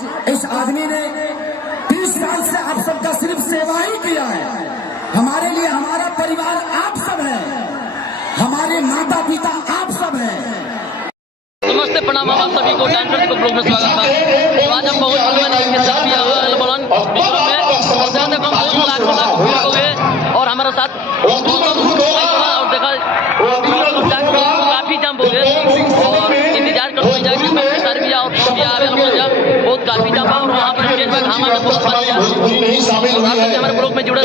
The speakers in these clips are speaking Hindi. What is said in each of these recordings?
इस आदमी ने 30 साल से आप सबका सिर्फ सेवा ही किया है। हमारे लिए हमारा परिवार आप सब है, हमारे माता पिता आप सब है। नमस्ते, प्रणाम आप सभी को। डांसर्स को ब्लॉग में स्वागत है। तो आज हम बहुत के साथ भी और जहाँ तक हम लाख भीड़ हो गए और हमारे साथ और देखा काफी जाम हो गए और इंतजार करते हैं जाके सर भी और बहुत काफी जाम और वहाँ पर स्टेज पर घामा में बहुत सारे हमारे ब्लॉग में जुड़े।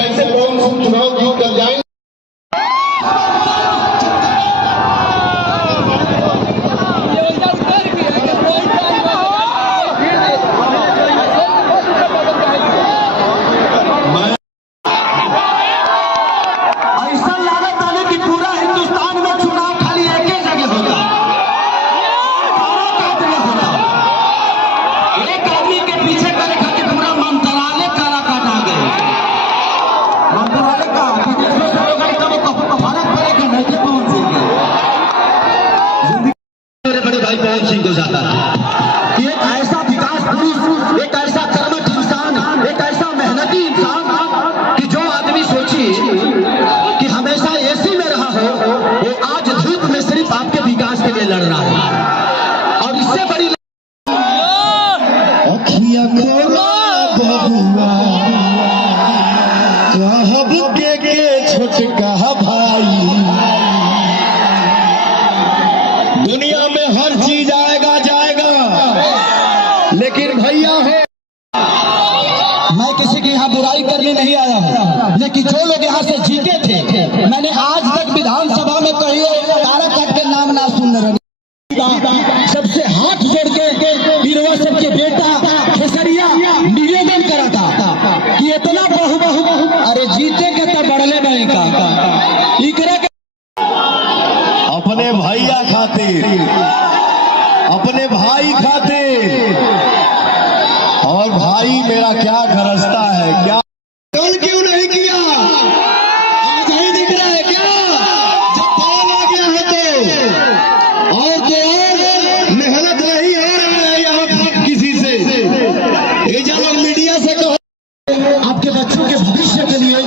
एक ऐसा विकास पुरुष, एक ऐसा कर्मठ इंसान, एक ऐसा मेहनती इंसान कि जो आदमी सोची कि हमेशा एसी में रहा हो, वो आज धूप में सिर्फ आपके विकास के लिए लड़ रहा है। और इससे बड़ी छोटका भाई, दुनिया में हर चीज जाएगा, लेकिन भैया है, मैं किसी की यहाँ बुराई करने नहीं आया हूँ, लेकिन जो लोग यहाँ से जीते थे, मैंने आज तक विधानसभा में कही काराकाट के नाम ना सुन रहे। सबसे हाथ जोड़ के बीरवा सबके बेटा खेसरिया निवेदन करा था कि इतना बहु अरे जीते के तब बढ़ले नहीं का अपने भैया खातिर, अपने भाई खातिर, और भाई मेरा क्या गरजता है, क्या कल क्यों नहीं किया, आज ही दिख रहा है क्या, जब कॉल आ गया है तो और मेहनत नहीं हो रहा है यहाँ किसी से। ये जब लोग मीडिया से कहो आपके बच्चों के भविष्य के लिए,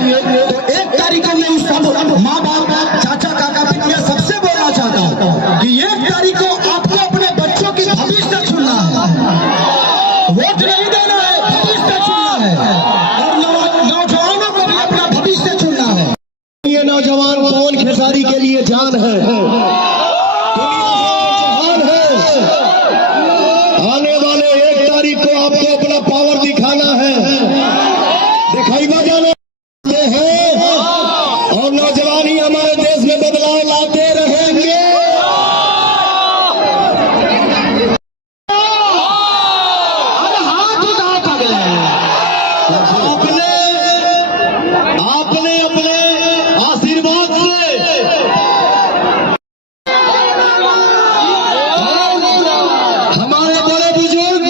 तो 1 तारीख को मैं सब माँ बाप, चाचा काका पितिया सबसे बोलना चाहता हूँ कि 1 तारीख को आपको अपने बच्चों की भविष्य चुनना है, वोट नहीं देना है, भविष्य चुनना है, और नौजवानों को भी अपना भविष्य चुनना है। ये नौजवान पवन खेसारी के लिए जान है, जान है। आने वाले 1 तारीख को आपको अपना पावर दिखाना है, दिखाई जाना है, और नौजवान ही हमारे देश में बदलाव लाते रहेंगे। हाथ उठा पकड़े आपने अपने आशीर्वाद से हमारे बड़े बुजुर्ग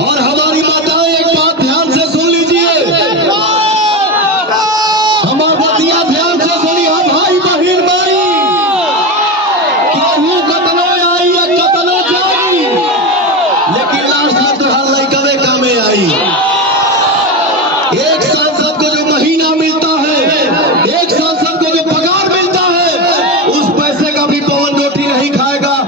और हमारी माताएं एक बात ध्यान से सुन लीजिए, हमारी बतिया ध्यान से सुनी। हम भाई बहन भाई केहू कतनो आई या कतनो जाई, लेकिन लास्ट में तो हर लड़कवे कामे आई। एक सांसद को जो महीना मिलता है, एक सांसद को जो पगार मिलता है, उस पैसे का भी पवन रोटी नहीं खाएगा।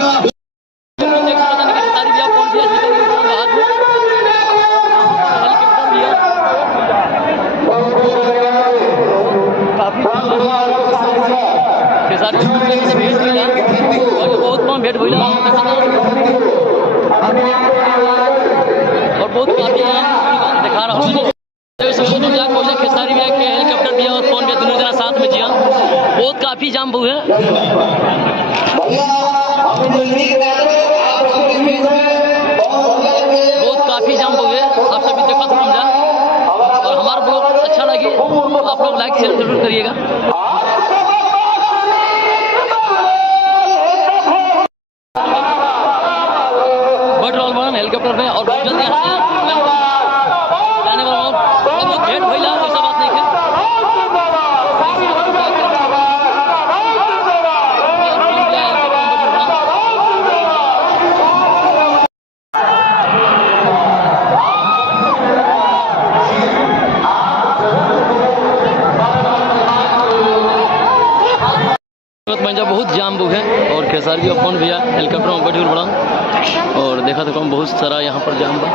भेंट भइल और बहुत काफी दिखा रहा हूँ खेसारी भी के हेलीकॉप्टर दिया और फोन भी दोनों जना साथ में जिया, बहुत काफी जाम हुए है। बहुत काफी जाम हुए, आप सभी देखा तो समझा, और हमारा ब्लॉग अच्छा लगे तो आप लोग लाइक शेयर जरूर करिएगा। हेलीकॉप्टर में और बहुत जल्दी यहाँ से जाने वाला हूँ। बहुत भेंट भइला, ऐसा बात नहीं है। पंजा बहुत जाम बुक है और खेसार भी अपन भैया हेलीकॉप्टर में बैठी बड़ा और देखा तो कम बहुत सारा यहाँ पर जाम बा।